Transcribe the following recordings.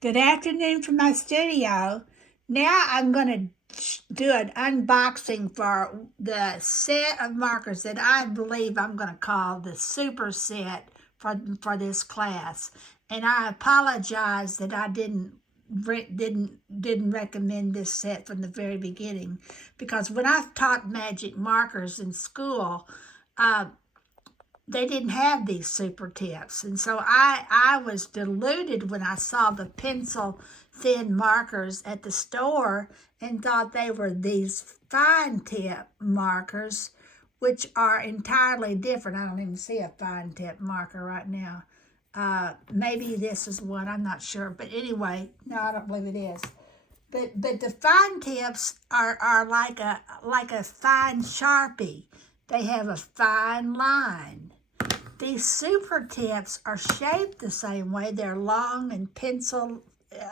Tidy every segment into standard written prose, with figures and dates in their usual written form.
Good afternoon from my studio. Now I'm going to do an unboxing for the set of markers that I believe I'm going to call the super set for this class. And I apologize that I didn't recommend this set from the very beginning, because when I taught magic markers in school, uh, they didn't have these super tips. And so I was deluded when I saw the pencil thin markers at the store and thought they were these fine tip markers, which are entirely different. I don't even see a fine tip marker right now. Maybe this is one, I'm not sure. But anyway, no, I don't believe it is. But the fine tips are like a fine Sharpie. They have a fine line. These super tips are shaped the same way. They're long and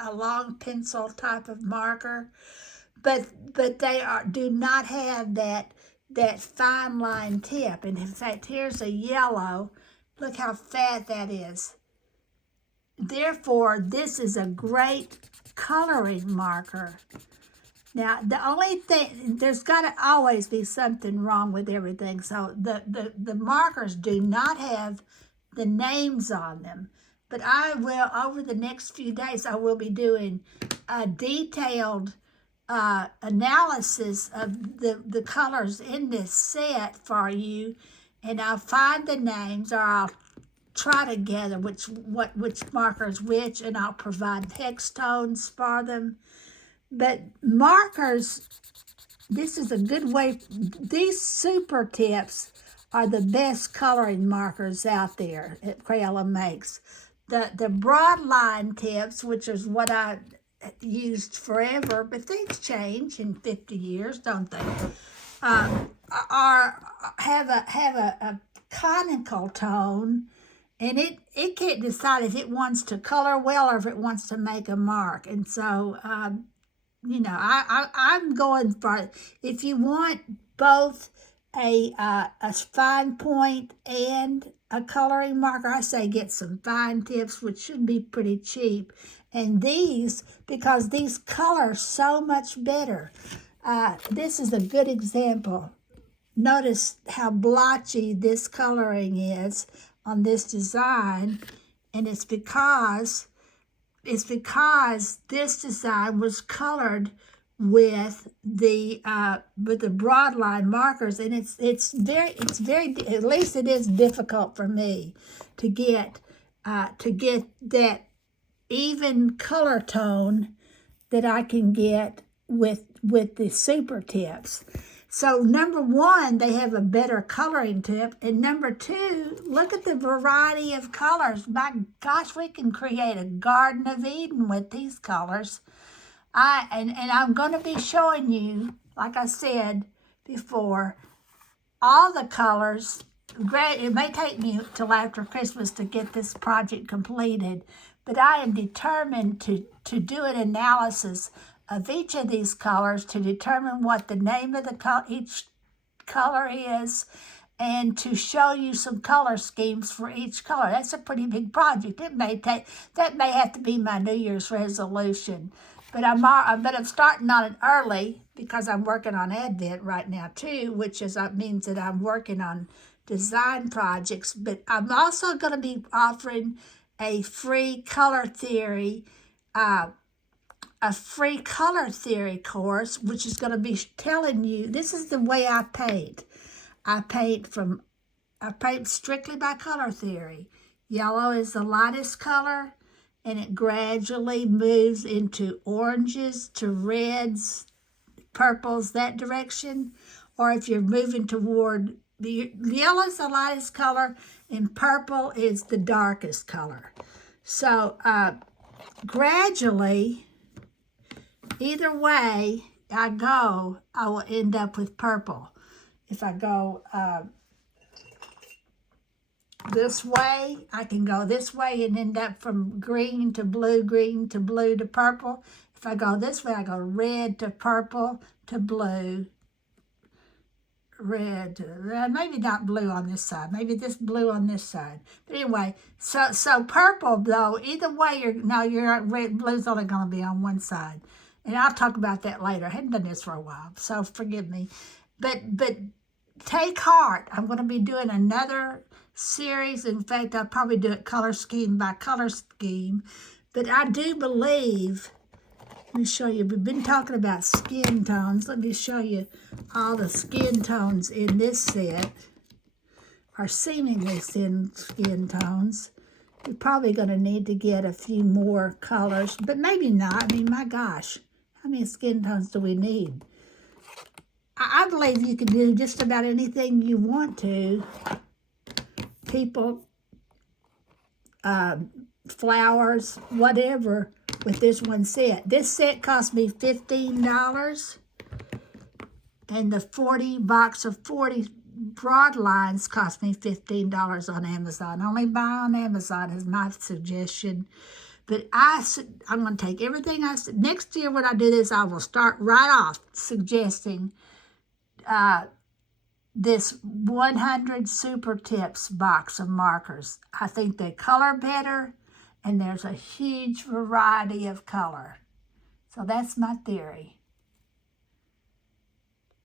a long pencil type of marker, but they do not have that fine line tip. And in fact, here's a yellow. Look how fat that is. Therefore, this is a great coloring marker. Now, the only thing, there's got to always be something wrong with everything. So the markers do not have the names on them. But I will, over the next few days, I will be doing a detailed analysis of the colors in this set for you. And I'll find the names, or I'll try to gather which marker is which, and I'll provide hex tones for them. But markers, this is a good way. These super tips are the best coloring markers out there that Crayola makes. The broadline tips, which is what I used forever, but things change in 50 years, don't they? Have a conical tone, and it can't decide if it wants to color well or if it wants to make a mark. And so I'm going for, if you want both a fine point and a coloring marker, I say get some fine tips, which should be pretty cheap. And these, because these color so much better. This is a good example. Notice how blotchy this coloring is on this design, and it's because this design was colored with the broadline markers, and it's very, at least it is difficult for me to get that even color tone that I can get with the super tips. So number one, they have a better coloring tip. And number two, look at the variety of colors. My gosh, we can create a Garden of Eden with these colors. And I'm going to be showing you, like I said before, all the colors. It may take me till after Christmas to get this project completed, but I am determined to do an analysis of each of these colors to determine what the name of each color is, and to show you some color schemes for each color. That's a pretty big project. That may have to be my New Year's resolution. But I'm starting on it early because I'm working on Advent right now too, which means that I'm working on design projects. But I'm also going to be offering a free color theory course, which is going to be telling you, this is the way I paint. I paint strictly by color theory. Yellow is the lightest color, and it gradually moves into oranges to reds, purples, that direction. Or if you're moving toward, the yellow is the lightest color, and purple is the darkest color. So gradually, either way I go, I will end up with purple. If I go this way, I can go this way and end up from green to blue to purple. If I go this way, I go red to purple to blue, red, maybe not blue on this side, maybe this blue on this side. But anyway, so purple though, either way, your red, blue's only going to be on one side. And I'll talk about that later. I hadn't done this for a while, so forgive me. But take heart. I'm going to be doing another series. In fact, I'll probably do it color scheme by color scheme. But I do believe, let me show you, we've been talking about skin tones. Let me show you all the skin tones in this set, are seemingly thin skin tones. You're probably going to need to get a few more colors, but maybe not. I mean, my gosh, how many skin tones do we need? I believe you can do just about anything you want to. People, flowers, whatever, with this one set. This set cost me $15, and the 40 box of 40 broad lines cost me $15 on Amazon. Only buy on Amazon is my suggestion. But I'm going to take everything I said. Next year when I do this, I will start right off suggesting this 100 Supertips box of markers. I think they color better, and there's a huge variety of color. So that's my theory.